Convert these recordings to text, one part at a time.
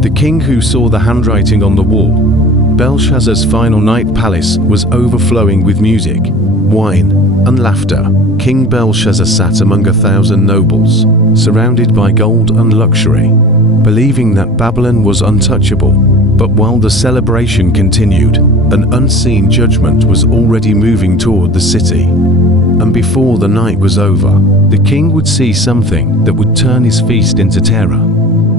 The king who saw the handwriting on the wall. Belshazzar's final night palace was overflowing with music, wine, and laughter. King Belshazzar sat among 1,000 nobles, surrounded by gold and luxury, believing that Babylon was untouchable. But while the celebration continued, an unseen judgment was already moving toward the city. And before the night was over, the king would see something that would turn his feast into terror.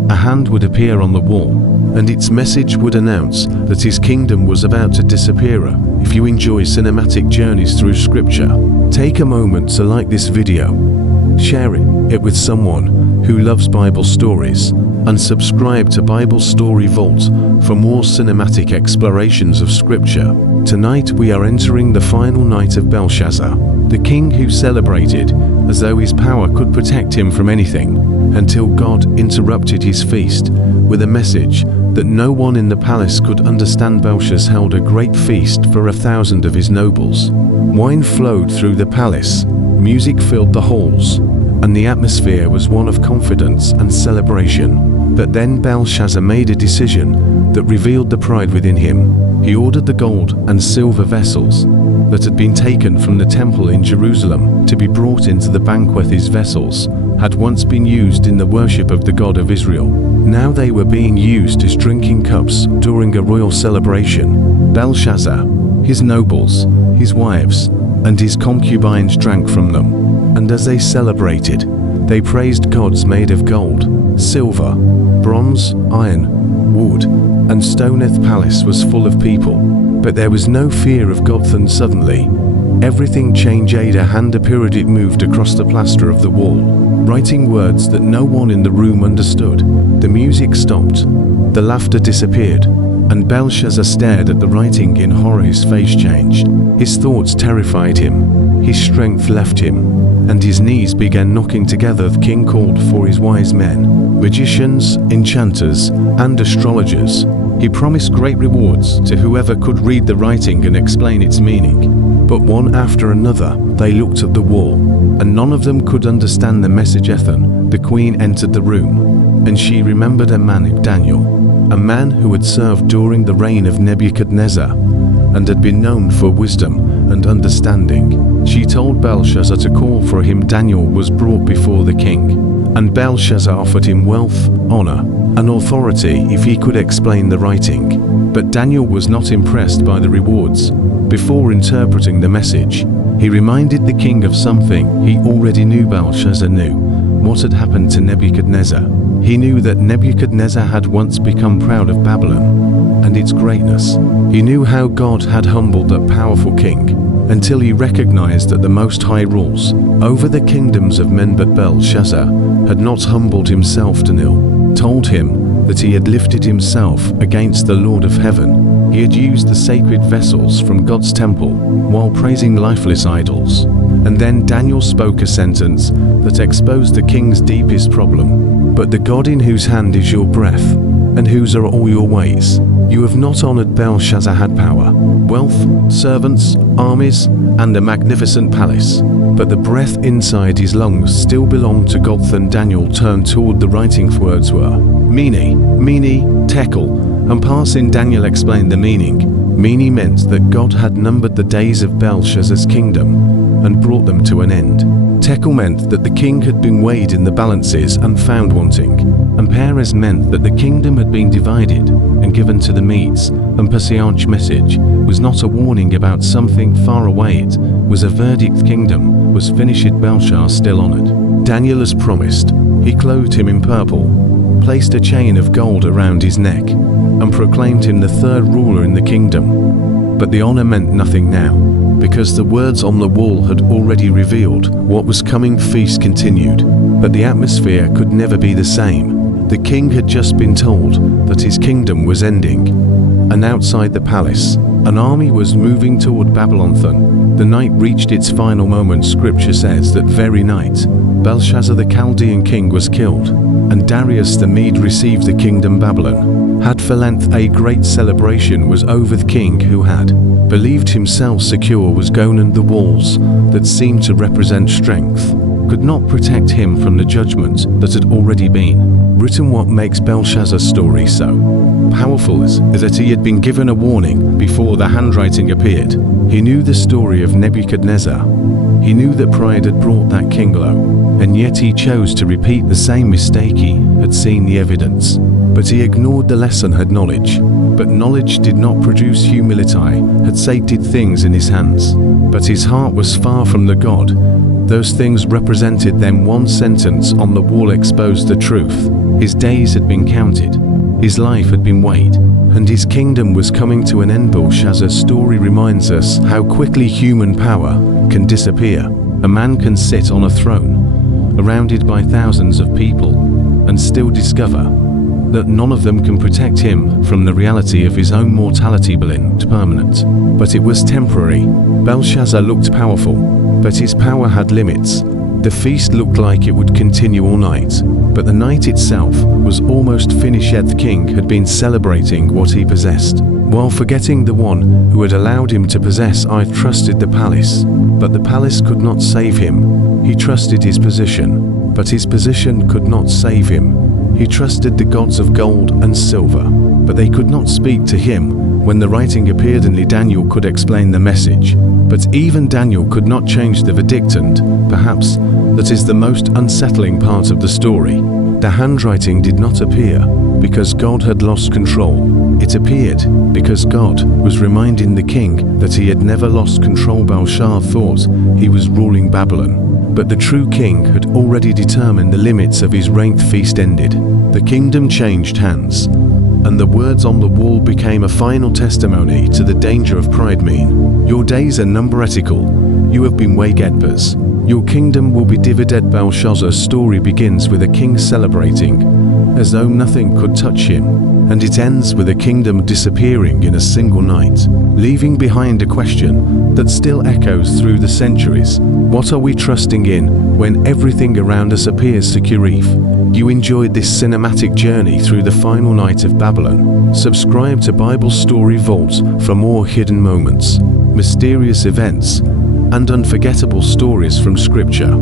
A hand would appear on the wall, and its message would announce that his kingdom was about to disappear. If you enjoy cinematic journeys through scripture, take a moment to like this video, share it with someone who loves Bible stories, and subscribe to Bible Story Vault for more cinematic explorations of scripture. Tonight we are entering the final night of Belshazzar, the king who celebrated as though his power could protect him from anything, until God interrupted his feast with a message that no one in the palace could understand. Belshazzar held a great feast for 1,000 of his nobles. Wine flowed through the palace, music filled the halls, and the atmosphere was one of confidence and celebration. But then Belshazzar made a decision that revealed the pride within him. He ordered the gold and silver vessels that had been taken from the temple in Jerusalem to be brought into the banquet. These vessels had once been used in the worship of the God of Israel. Now they were being used as drinking cups during a royal celebration. Belshazzar, his nobles, his wives, and his concubines drank from them, and as they celebrated, they praised gods made of gold, silver, bronze, iron, wood, and stone. The palace was full of people, but there was no fear of God. Then suddenly, everything changed. A hand appeared. It moved across the plaster of the wall, writing words that no one in the room understood. The music stopped, the laughter disappeared, and Belshazzar stared at the writing in horror. His face changed. His thoughts terrified him. His strength left him, and his knees began knocking together. The king called for his wise men, magicians, enchanters, and astrologers. He promised great rewards to whoever could read the writing and explain its meaning. But one after another, they looked at the wall, and none of them could understand the message. Then the queen entered the room, and she remembered a man named Daniel, a man who had served during the reign of Nebuchadnezzar and had been known for wisdom and understanding. She told Belshazzar to call for him. Daniel was brought before the king, and Belshazzar offered him wealth, honor, and authority if he could explain the writing. But Daniel was not impressed by the rewards. Before interpreting the message, he reminded the king of something he already knew. Belshazzar knew what had happened to Nebuchadnezzar. He knew that Nebuchadnezzar had once become proud of Babylon and its greatness. He knew how God had humbled that powerful king until he recognized that the Most High rules over the kingdoms of men. But Belshazzar had not humbled himself. Daniel told him that he had lifted himself against the Lord of heaven. He had used the sacred vessels from God's temple while praising lifeless idols. And then Daniel spoke a sentence that exposed the king's deepest problem. But the God in whose hand is your breath, and whose are all your ways. You have not honored. Belshazzar had power, wealth, servants, armies, and a magnificent palace. But the breath inside his lungs still belonged to God. Then Daniel turned toward the writing. Words were Mene, Tekel, and Parsin. Daniel explained the meaning. Mene meant that God had numbered the days of Belshazzar's kingdom and brought them to an end. Tekel meant that the king had been weighed in the balances and found wanting. And Parsin meant that the kingdom had been divided and given to the Medes. And Parsin's message was not a warning about something far away. It was a verdict. Kingdom was finished. Belshazzar still honored Daniel as promised. He clothed him in purple, placed a chain of gold around his neck, and proclaimed him the third ruler in the kingdom. But the honor meant nothing now, because the words on the wall had already revealed what was coming. Feast continued, but the atmosphere could never be the same. The king had just been told that his kingdom was ending, and outside the palace, an army was moving toward Babylon. The night reached its final moment. Scripture says that very night, Belshazzar the Chaldean king was killed, and Darius the Mede received the kingdom. Babylon had for length. A great celebration was over. The king who had believed himself secure was gone, and the walls that seemed to represent strength could not protect him from the judgment that had already been. written. What makes Belshazzar's story so powerful is that he had been given a warning before the handwriting appeared. He knew the story of Nebuchadnezzar. He knew that pride had brought that king low, and yet he chose to repeat the same mistake. He had seen the evidence, but he ignored the lesson. Had knowledge, but knowledge did not produce humility. Had sacred things in his hands, but his heart was far from the God. Those things represented them. One sentence on the wall exposed the truth. His days had been counted, his life had been weighed, and his kingdom was coming to an end. Belshazzar's story reminds us how quickly human power can disappear. A man can sit on a throne, surrounded by thousands of people, and still discover that none of them can protect him from the reality of his own mortality. Permanent, but it was temporary. Belshazzar looked powerful, but his power had limits. The feast looked like it would continue all night, but the night itself was almost finished. Yet the king had been celebrating what he possessed, while forgetting the one who had allowed him to possess. I trusted the palace, but the palace could not save him. He trusted his position, but his position could not save him. He trusted the gods of gold and silver, but they could not speak to him. When the writing appeared, only Daniel could explain the message, but even Daniel could not change the verdict, and perhaps that is the most unsettling part of the story. The handwriting did not appear because God had lost control. It appeared because God was reminding the king that he had never lost control. Belshazzar thought he was ruling Babylon, but the true king had already determined the limits of his reign. The feast ended. The kingdom changed hands, and the words on the wall became a final testimony to the danger of pride. Mene, your days are numberetical. You have been weighed. Your kingdom will be divided. Belshazzar's story begins with a king celebrating as though nothing could touch him, and it ends with a kingdom disappearing in a single night, leaving behind a question that still echoes through the centuries. What are we trusting in when everything around us appears secure? If you enjoyed this cinematic journey through the final night of Babylon, subscribe to Bible Story Vault for more hidden moments, mysterious events, and unforgettable stories from Scripture.